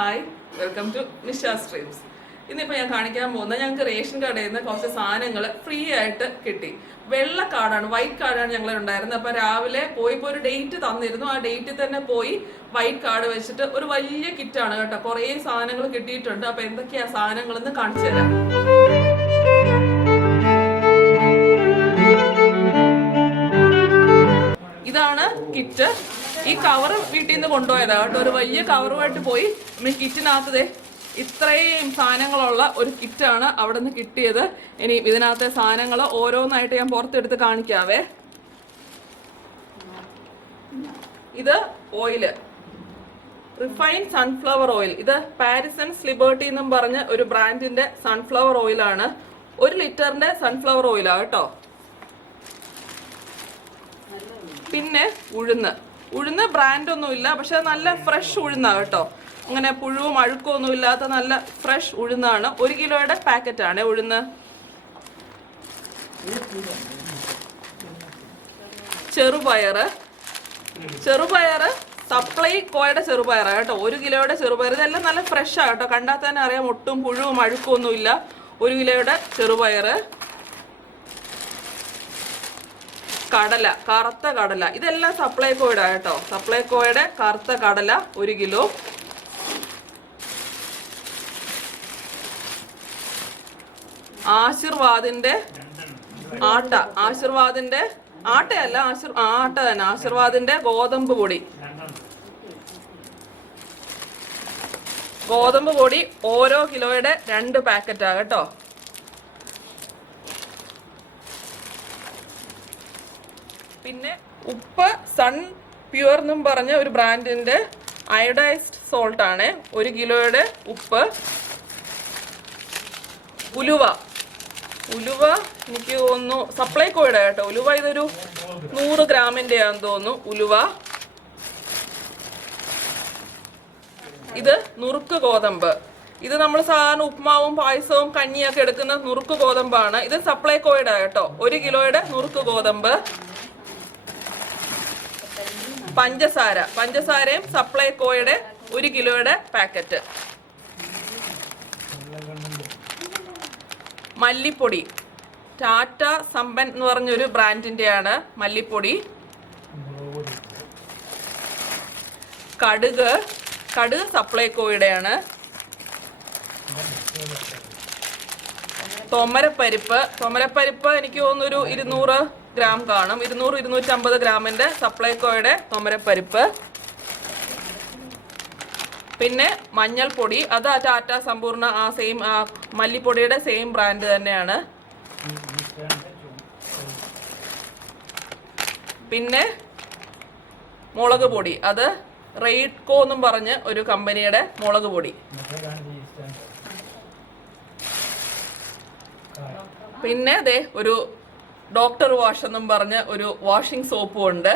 Hi, welcome to Nisha streams. ഇന്നിപ്പോൾ ഞാൻ കാണിക്കാൻ പോകുന്നത് ഞങ്ങൾക്ക് റേഷൻ കടയിൽ നിന്ന് കുറച്ച് സാധനങ്ങൾ ഫ്രീ ആയിട്ട് കിട്ടി. വെള്ള കാർഡാണ്, വൈറ്റ് കാർഡാണ് ഞങ്ങൾ ഉണ്ടായിരുന്നത്. അപ്പോൾ രാവിലെ പോയിപ്പോൾ ഒരു ഡേറ്റ് തന്നിരുന്നു. ആ ഡേറ്റിൽ തന്നെ പോയി വൈറ്റ് കാർഡ് വെച്ചിട്ട് ഒരു വലിയ കിറ്റാണ് കേട്ടോ. കുറേ സാധനങ്ങൾ കിട്ടിയിട്ടുണ്ട്. അപ്പോൾ എന്തൊക്കെയാ സാധനങ്ങളെന്ന് കാണിച്ചു തരാം. ഇതാണ് കിറ്റ്. ഈ കവർ വീട്ടിൽ നിന്ന് കൊണ്ടുപോയതാ കേട്ടോ. ഒരു വലിയ കവറുമായിട്ട് പോയി കിറ്റിനകത്ത് ഇത്രയും സാധനങ്ങളുള്ള ഒരു കിറ്റാണ് അവിടെ നിന്ന് കിട്ടിയത്. ഇനി ഇതിനകത്തെ സാധനങ്ങൾ ഓരോന്നായിട്ട് ഞാൻ പുറത്തെടുത്ത് കാണിക്കാവേ. ഇത് ഓയില്, റിഫൈൻഡ് സൺഫ്ലവർ ഓയിൽ. ഇത് പാരിസൺസ് ലിബർട്ടി എന്നും പറഞ്ഞ ഒരു ബ്രാൻഡിന്റെ സൺഫ്ലവർ ഓയിലാണ്. 1 ലിറ്ററിന്റെ സൺഫ്ലവർ ഓയിലാണ് കേട്ടോ. പിന്നെ ഉഴുന്ന് ബ്രാൻഡ് ഒന്നുമില്ല, പക്ഷെ നല്ല ഫ്രഷ് ഉഴുന്നാണ് കേട്ടോ. അങ്ങനെ പുഴുവും അഴുക്കും ഒന്നും ഇല്ലാത്ത നല്ല ഫ്രഷ് ഉഴുന്നാണ്. 1 കിലോയുടെ പാക്കറ്റാണ് ഉഴുന്ന്. ചെറുപയറ് സപ്ലൈകോയുടെ ചെറുപയറാണ് കേട്ടോ. 1 കിലോയുടെ ചെറുപയർ. ഇതെല്ലാം നല്ല ഫ്രഷാണ് കേട്ടോ. കണ്ടാൽ തന്നെ അറിയാം ഒട്ടും പുഴുവും അഴുക്കും ഒന്നുമില്ല. 1 കിലോയുടെ ചെറുപയറ്. കടല, കറുത്ത കടല. ഇതെല്ലാം സപ്ലൈകോയുടെ കേട്ടോ. സപ്ലൈകോയുടെ കറുത്ത കടല 1 കിലോ. ആശീർവാദിന്റെ ആട്ട, ആശീർവാദിന്റെ ആട്ടയല്ല, ആട്ട തന്നെ. ആശീർവാദിന്റെ ഗോതമ്പ് പൊടി. ഗോതമ്പ് പൊടി ഓരോ കിലോയുടെ 2 പാക്കറ്റാ കേട്ടോ. പിന്നെ ഉപ്പ് സൺ പ്യുവർ എന്നും പറഞ്ഞ ഒരു ബ്രാൻഡിന്റെ അയഡൈസ്ഡ് സോൾട്ട് ആണ്. 1 കിലോയുടെ ഉപ്പ്. ഉലുവ എനിക്ക് തോന്നുന്നു സപ്ലൈകോയുടെ കേട്ടോ. ഉലുവ ഇതൊരു 100 ഗ്രാമിന്റെ ആണെന്ന് തോന്നുന്നു ഉലുവ. ഇത് നുറുക്ക് ഗോതമ്പ്. ഇത് നമ്മൾ സാധാരണ ഉപ്മാവും പായസവും കഞ്ഞിയൊക്കെ എടുക്കുന്ന നുറുക്ക് ഗോതമ്പാണ്. ഇത് സപ്ലൈകോയുടെ കേട്ടോ. 1 കിലോയുടെ നുറുക്ക് ഗോതമ്പ്. പഞ്ചസാരയും സപ്ലൈകോയുടെ 1 കിലോയുടെ പാക്കറ്റ്. മല്ലിപ്പൊടി, ടാറ്റ സമ്പൻ എന്ന് പറഞ്ഞൊരു ബ്രാൻഡിന്റെയാണ് മല്ലിപ്പൊടി. കടുക് സപ്ലൈകോയുടെയാണ്. തൊമരപ്പരിപ്പ് എനിക്ക് തോന്നുന്നൊരു 200 ഗ്രാം കാണും. 200-250 ഗ്രാമിന്റെ സപ്ലൈകോയുടെ തൊമരപ്പരിപ്പ്. പിന്നെ മഞ്ഞൾപ്പൊടി, അത് ടാറ്റ സമ്പൂർണ്ണ ആ സെയിം മല്ലിപ്പൊടിയുടെ സെയിം ബ്രാൻഡ് തന്നെയാണ്. പിന്നെ മുളക് പൊടി, അത് റെയ്ഡ്കോ എന്നും പറഞ്ഞ് ഒരു കമ്പനിയുടെ മുളക് പൊടി. പിന്നെ ദേ ഒരു ഡോക്ടർ വാഷ് എന്നും പറഞ്ഞ് ഒരു വാഷിംഗ് സോപ്പും ഉണ്ട്.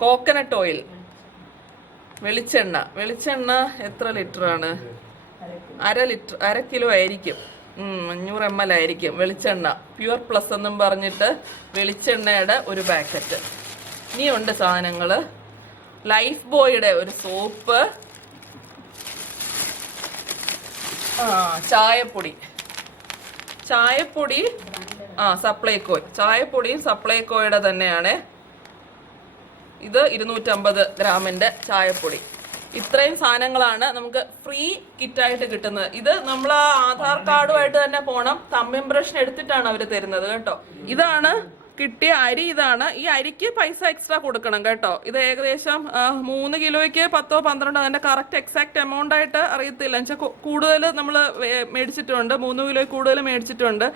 കോക്കനട്ട് ഓയിൽ, വെളിച്ചെണ്ണ എത്ര ലിറ്റർ ആണ്? 1/2 കിലോ ആയിരിക്കും. 500 ml ആയിരിക്കും വെളിച്ചെണ്ണ. പ്യുവർ പ്ലസ് എന്നും പറഞ്ഞിട്ട് വെളിച്ചെണ്ണയുടെ ഒരു പാക്കറ്റ്. ഇനിയുണ്ട് സാധനങ്ങൾ. ലൈഫ് ബോയുടെ ഒരു സോപ്പ്. ചായപ്പൊടി സപ്ലൈകോ. ചായപ്പൊടിയും സപ്ലൈകോയുടെ തന്നെയാണ്. ഇത് 250 ഗ്രാമിന്റെ ചായപ്പൊടി. ഇത്രയും സാധനങ്ങളാണ് നമുക്ക് ഫ്രീ കിറ്റായിട്ട് കിട്ടുന്നത്. ഇത് നമ്മൾ ആധാർ കാർഡുമായിട്ട് തന്നെ പോണം. തമ്പ് ഇംപ്രഷൻ എടുത്തിട്ടാണ് അവർ തരുന്നത് കേട്ടോ. ഇതാണ് കിട്ടിയ അരി. ഇതാണ്. ഈ അരിക്ക് പൈസ എക്സ്ട്രാ കൊടുക്കണം കേട്ടോ. ഇത് ഏകദേശം 3 കിലോയ്ക്ക് 10-12. അതിന്റെ കറക്റ്റ് എക്സാക്ട് എമൗണ്ട് ആയിട്ട് അറിയത്തില്ല. എന്നുവെച്ചാൽ കൂടുതൽ നമ്മൾ മേടിച്ചിട്ടുണ്ട്. 3 കിലോ കൂടുതൽ മേടിച്ചിട്ടുണ്ട്.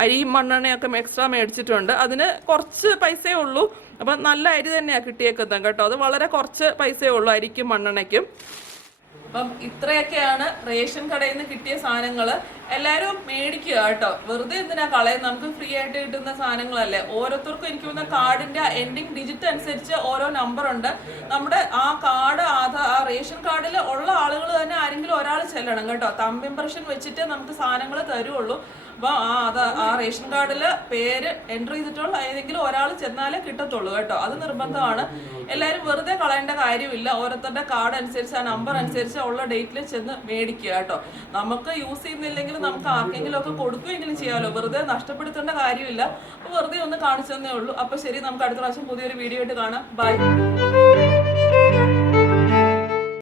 അരിയും മണ്ണെണ്ണയൊക്കെ എക്സ്ട്രാ മേടിച്ചിട്ടുണ്ട്. അതിന് കുറച്ച് പൈസയേ ഉള്ളൂ. അപ്പം നല്ല അരി തന്നെയാണ് കിട്ടിയേക്കുന്നത് കേട്ടോ. അത് വളരെ കുറച്ച് പൈസയേ ഉള്ളൂ അരിക്കും മണ്ണെണ്ണയ്ക്കും. അപ്പം ഇത്രയൊക്കെയാണ് റേഷൻ കടയിൽ നിന്ന് കിട്ടിയ സാധനങ്ങൾ. എല്ലാവരും മേടിക്കുക കേട്ടോ. വെറുതെ എന്തിനാ കളയുന്നത്? നമുക്ക് ഫ്രീ ആയിട്ട് കിട്ടുന്ന സാധനങ്ങളല്ലേ. ഓരോരുത്തർക്കും എനിക്ക് തോന്നുന്ന കാർഡിന്റെ എൻഡിങ് ഡിജിറ്റ് അനുസരിച്ച് ഓരോ നമ്പർ ഉണ്ട്. നമ്മുടെ ആ കാർഡ് ആ റേഷൻ കാർഡിൽ ഉള്ള ആളുകൾ തന്നെ ആരെങ്കിലും ഒരാൾ ചെല്ലണം കേട്ടോ. തമ്പ് ഇംപ്രഷൻ വെച്ചിട്ട് നമുക്ക് സാധനങ്ങൾ തരുള്ളൂ. അപ്പൊ ആ റേഷൻ കാർഡിൽ പേര് എൻട്രി ചെയ്തിട്ടുള്ള ഏതെങ്കിലും ഒരാൾ ചെന്നാലേ കിട്ടത്തുള്ളൂ കേട്ടോ. അത് നിർബന്ധമാണ്. എല്ലാവരും വെറുതെ കളയേണ്ട കാര്യമില്ല. ഓരോരുത്തരുടെ കാർഡ് അനുസരിച്ച് ആ നമ്പർ അനുസരിച്ച് ഉള്ള ഡേറ്റിൽ ചെന്ന് മേടിക്കുക കേട്ടോ. നമുക്ക് യൂസ് ചെയ്യുന്നില്ലെങ്കിൽ നമുക്ക് ആർക്കെങ്കിലും ഒക്കെ കൊടുക്കുകയെങ്കിലും ചെയ്യാമല്ലോ. വെറുതെ നഷ്ടപ്പെടുത്തേണ്ട കാര്യമില്ല. അപ്പൊ വെറുതെ ഒന്ന് കാണിച്ചു തന്നേ ഉള്ളൂ. അപ്പൊ ശരി, നമുക്ക് അടുത്ത പ്രാവശ്യം പുതിയൊരു വീഡിയോ ആയിട്ട് കാണാം. ബൈ.